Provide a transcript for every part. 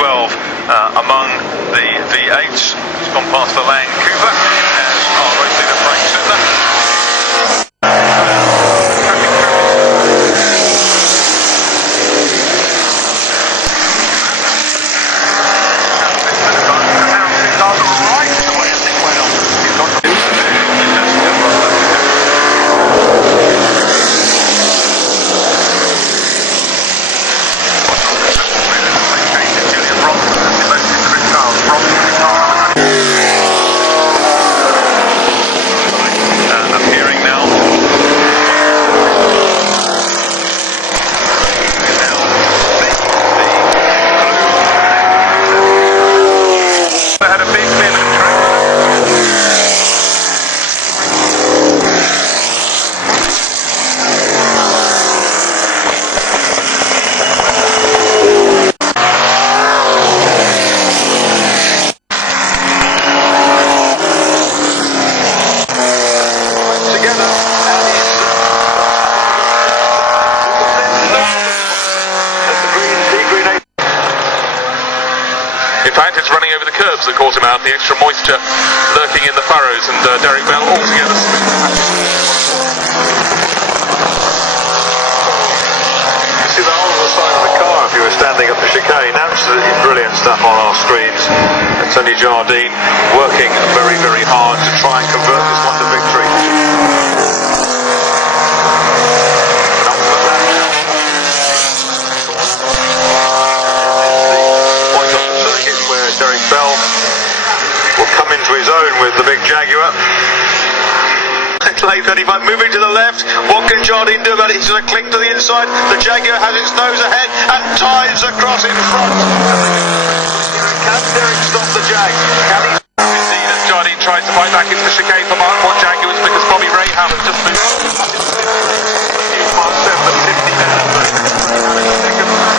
V12 among the V8s. It's gone past the Land Cooper as our race leader Frank Sidler. In fact, it's running over the curbs that caught him out, the extra moisture lurking in the furrows, and Derek Bell altogether. You see the hole on the side of the car if you were standing up the chicane. Absolutely brilliant stuff on our screens. And Tony Jardine working very, very hard to try and convert this one to victory. Derek Bell will come into his own with the big Jaguar. Late 35 moving to the left. What can Jardine do about it? He's going to cling to the inside. The Jaguar has its nose ahead and ties across in front. Can Derek stop the Jag? Can he? Indeed, as Jardine tries to fight back into the chicane for Mark 1 Jaguars because Bobby Rahal has just moved. Mark 7 at 50 now.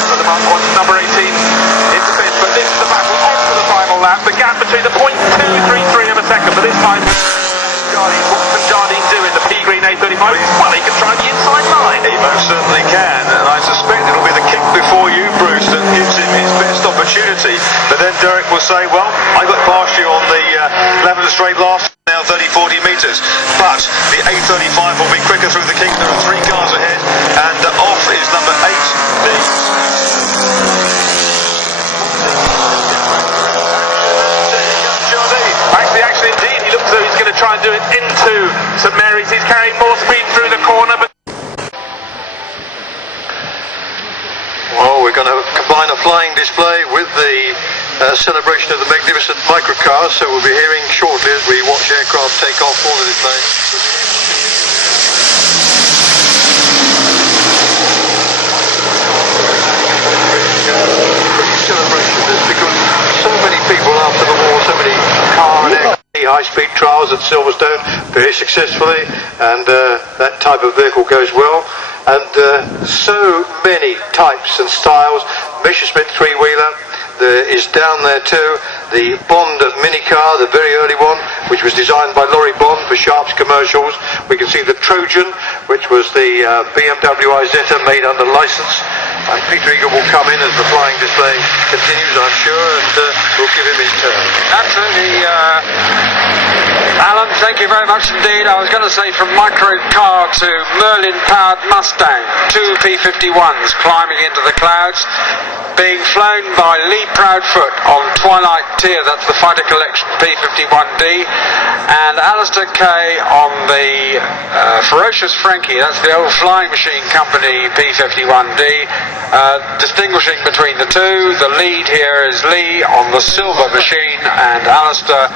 For the Mark 1 number 18 into fifth, but this is the battle on for the final lap. The gap between the 0.233 of a second, but this time Jardine, what can Jardine do in the pea green A35? Well, he can try the inside line. He most certainly can, and I suspect it'll be the kick before you, Bruce, that gives him his best opportunity. But then Derek will say, well, I got past you on the Lebanon straight last, now 30-40 metres. But the A35 will be quicker through the kink. There are 3 cars ahead, and off is number 8, Actually, indeed, he looks as though he's going to try and do it into St Mary's. He's carrying more speed through the corner, but... Well, we're going to combine a flying display with the celebration of the magnificent microcars, so we'll be hearing shortly as we watch aircraft take off for the display. Celebration is because so many people after the war, so many car and high-speed trials at Silverstone very successfully, and that type of vehicle goes well, and so many types and styles. Messerschmitt three-wheeler is down there too. The Bond minicar, the very early one, which was designed by Laurie Bond for Sharp's commercials. We can see the Trojan, which was the BMW Isetta made under license. And Peter Eagle will come in as the flying display continues, I'm sure, and we'll give him his turn. Absolutely, Alan, thank you very much indeed. I was going to say from micro car to Merlin-powered Mustang, 2 P-51s climbing into the clouds, being flown by Lee Proudfoot on Twilight Tier, that's the Fighter Collection P-51D, and Alistair Kay on the Ferocious Frankie, that's the old Flying Machine Company P-51D. Distinguishing between the two, the lead here is Lee on the Silver Machine and Alistair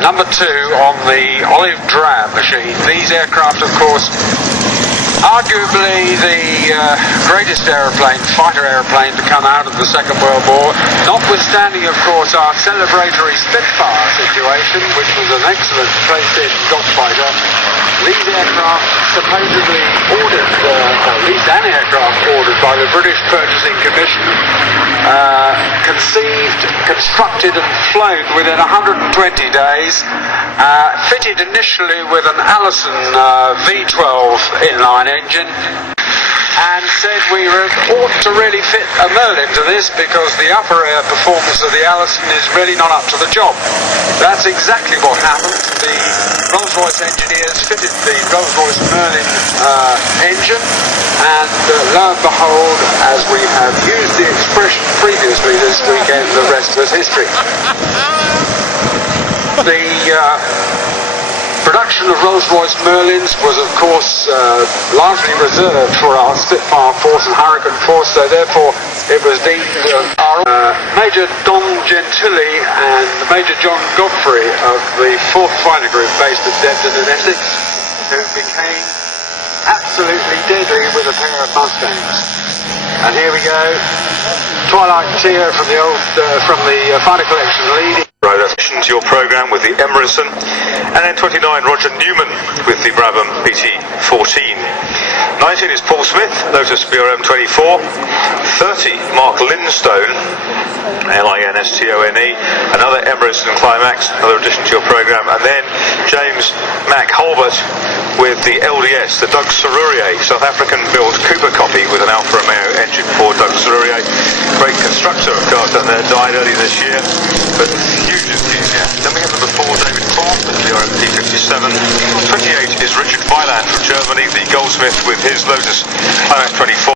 number 2 on the Olive Drab Machine. These aircraft, of course, arguably the greatest fighter aeroplane to come out of the Second World War, notwithstanding, of course, our celebratory Spitfire situation, which was an excellent place-in dog fighter. These aircraft supposedly ordered, at least an aircraft ordered by the British Purchasing Commission, conceived, constructed and flown within 120 days, fitted initially with an Allison V12 inline engine. and said we ought to really fit a Merlin to this because the upper air performance of the Allison is really not up to the job. That's exactly what happened. The Rolls-Royce engineers fitted the Rolls-Royce Merlin engine, and lo and behold, as we have used the expression previously this weekend, the rest was history. The production of Rolls-Royce Merlins was, of course, largely reserved for our Spitfire Force and Hurricane Force, so therefore it was deemed our Major Don Gentili and Major John Godfrey of the 4th Fighter Group based at Debden in Essex, who became absolutely deadly with a pair of Mustangs. And here we go, Twilight Tear from the old, from the Fighter Collection leading. To your programme with the Emerson, and then 29 Roger Newman with the Brabham PT14. 19 is Paul Smith, Lotus BRM 24. 30 Mark Linstone, Linstone, another Emerson Climax, another addition to your programme, and then James Mac Hulbert with the LDS, the Doug Serurier, South African built Cooper copy with an Alfa Romeo engine for Doug Serurier, great constructor of cars down there, died early this year, but huge enthusiast. Then we have number 4 David Clark with the P-57. 28 is Richard Weiland from Germany, the Goldsmith with his Lotus Climax 24.